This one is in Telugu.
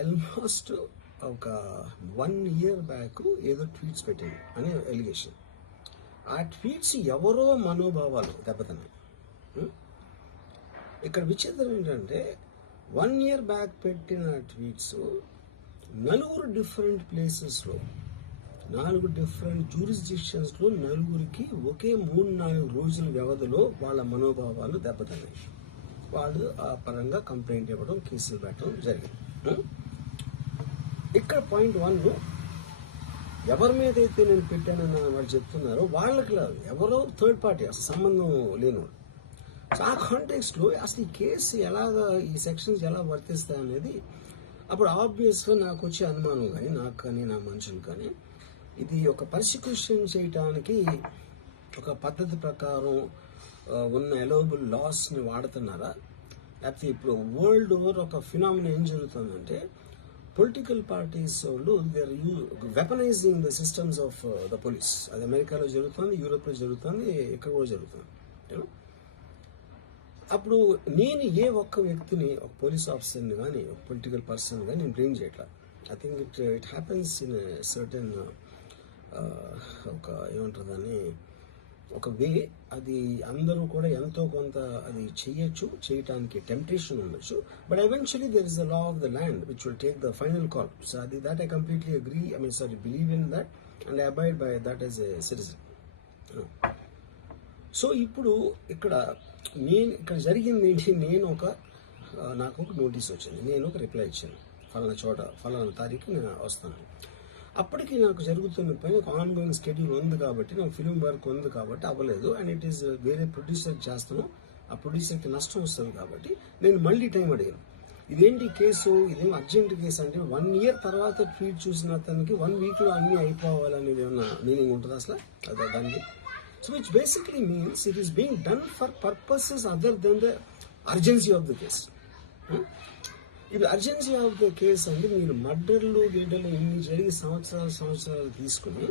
ఆల్మోస్ట్ ఒక 1 year బ్యాక్ ఏదో ట్వీట్స్ పెట్టాను అనే ఎలిగేషన్. ఆ ట్వీట్స్ ఎవరో మనోభావాలు దెబ్బతిన్నాయి. ఇక్కడ విచిత్రం ఏంటంటే 1 year బ్యాక్ పెట్టిన ట్వీట్స్ 4 డిఫరెంట్ ప్లేసెస్లో 4 డిఫరెంట్ జ్యూరిస్డిక్షన్స్లో 4కి ఒకే 3-4 రోజుల వ్యవధిలో వాళ్ళ మనోభావాలు దెబ్బతిన్నాయి. వాళ్ళు ఆ పరంగా కంప్లైంట్ ఇవ్వడం, కేసులు పెట్టడం జరిగింది. ఇక్కడ పాయింట్ 1, ఎవరి మీద అయితే నేను పెట్టానని వాళ్ళు చెప్తున్నారో వాళ్ళకి లేదు, ఎవరో థర్డ్ పార్టీ, అసలు సంబంధం లేనివాడు. సో ఆ కాంటెక్స్ట్లో అసలు ఈ కేసు ఎలాగా, ఈ సెక్షన్స్ ఎలా వర్తిస్తాయి అనేది అప్పుడు ఆబ్వియస్గా నాకు వచ్చే అనుమానం కానీ, నాకు కానీ నా మనుషులు కానీ, ఇది ఒక పర్సిక్యూషన్ చేయటానికి ఒక పద్ధతి ప్రకారం ఉన్న ఎలవబుల్ లాస్ని వాడుతున్నారా, లేకపోతే ఇప్పుడు వరల్డ్ ఓవర్ ఒక ఫినామినా ఏం జరుగుతుందంటే పొలిటికల్ పార్టీస్ వాళ్ళు they are weaponising the systems of the police. అది అమెరికాలో జరుగుతుంది, యూరోప్లో జరుగుతుంది, ఇక్కడ కూడా జరుగుతుంది. అప్పుడు నేను ఏ ఒక్క వ్యక్తిని, ఒక పోలీస్ ఆఫీసర్ని కానీ, ఒక పొలిటికల్ పర్సన్ కానీ నేను బ్లేమ్ చేయట్లా. I think it happens in certain ఒక ఏమంటారు దాన్ని, ఒక వే. అది అందరూ కూడా ఎంతో కొంత అది చేయటానికి టెంప్టేషన్ ఉండొచ్చు. But eventually there is the law of the land which will take the final call. So అది that I completely agree, believe in that and abide by that as a citizen. So ఇప్పుడు ఇక్కడ జరిగింది ఏంటి, నాకు ఒక నోటీస్ వచ్చింది, నేను ఒక రిప్లై ఇచ్చాను, ఫలానా చోట ఫలానా తారీఖు నేను వస్తాను. అప్పటికి నాకు జరుగుతున్న పని ఒక ఆన్గోయింగ్ స్కెడ్యూల్ ఉంది కాబట్టి, నాకు ఫిలిం వర్క్ ఉంది కాబట్టి అవ్వలేదు. అండ్ ఇట్ ఈస్ వేరే ప్రొడ్యూసర్ చేస్తాను, ఆ ప్రొడ్యూసర్కి నష్టం వస్తుంది కాబట్టి నేను మళ్ళీ టైం అడిగాను. ఇదేంటి కేసు, ఇదేం అర్జెంట్ కేసు అంటే 1 year తర్వాత ట్వీట్ చూసిన అతనికి 1 weekలో అన్నీ అయిపోవాలనేది ఏమన్నా మీనింగ్ ఉంటుంది అసలు దానికి? So which basically means it is being done for purposes other than the urgency of the case. ఇప్పుడు అర్జెన్సీ ఆఫ్ ద కేసు అంటే మీరు మర్డర్లు ఇన్ని జరిగి సంవత్సరాలు తీసుకుని